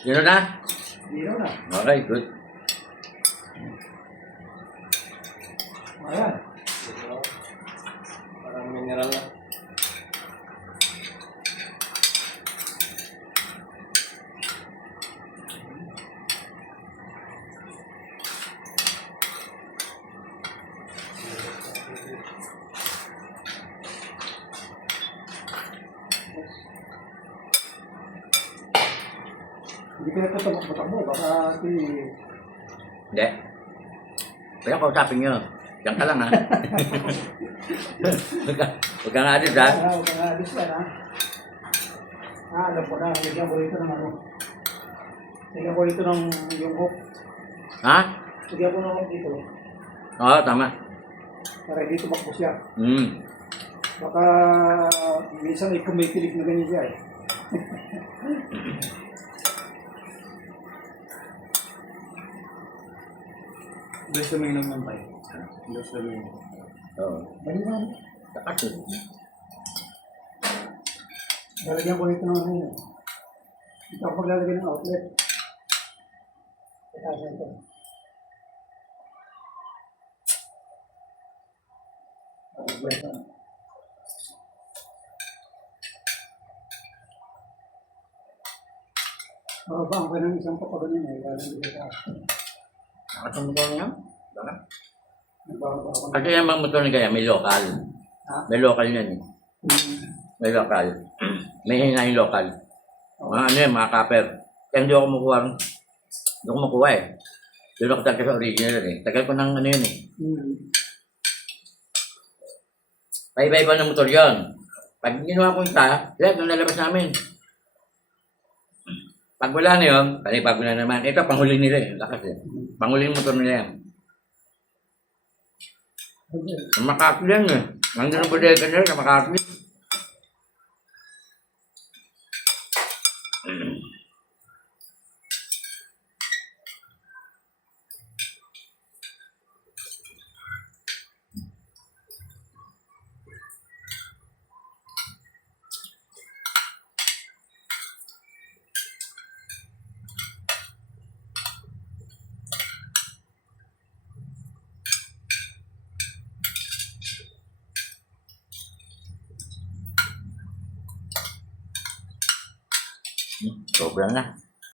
Yun na? Zero na. Okay, good. Ayan. Parang mineral na. Hindi ka nagtatabak-batak mo. Baka Hindi. Kaya kausapin nyo. Diyan ka lang ha. Huwag ka nga alis ha. Huwag ka nga alis yan ha. Alam ko na. Lagyan ko rito ng ano. Lagyan ko rito ng yung hook. Ha? Lagyan ko ng hook dito. Oo, tama. Para dito bakbo siya. Baka minsan ay kumitilig na ganyan siya eh. Best uminom ng tayo. Best uminom. Oo. Baliwan. Takatid. Lalagyan ko rito ng ano yun. Ito ako maglalagay ng outlet. Ito ito. Outlet na. Bababa ko ng isang papaganyan eh. Lalagyan ko ito. Nakatang motor niya? Baka? Nagbababa ako. Kasi yung mga motor ni kaya may local. Ha? May local yan eh. May local. May hina yung local. Mga ano yan, mga kapper. Kaya hindi ako kumukuha. Hindi ako kumukuha eh. Doon ako talaga sa original eh. Tagal ko ng ano yun eh. Paiba-iba ng motor yun. Pag ginawa ko yung ta, lahat nung lalabas namin. Pag wala na yun, pag wala naman. Ito, panghuli nila eh. Lakas eh. Panghuli yung motor nila yan. Makakli yan eh. Nandun ang bodega nila sa Makakli. Sobra na.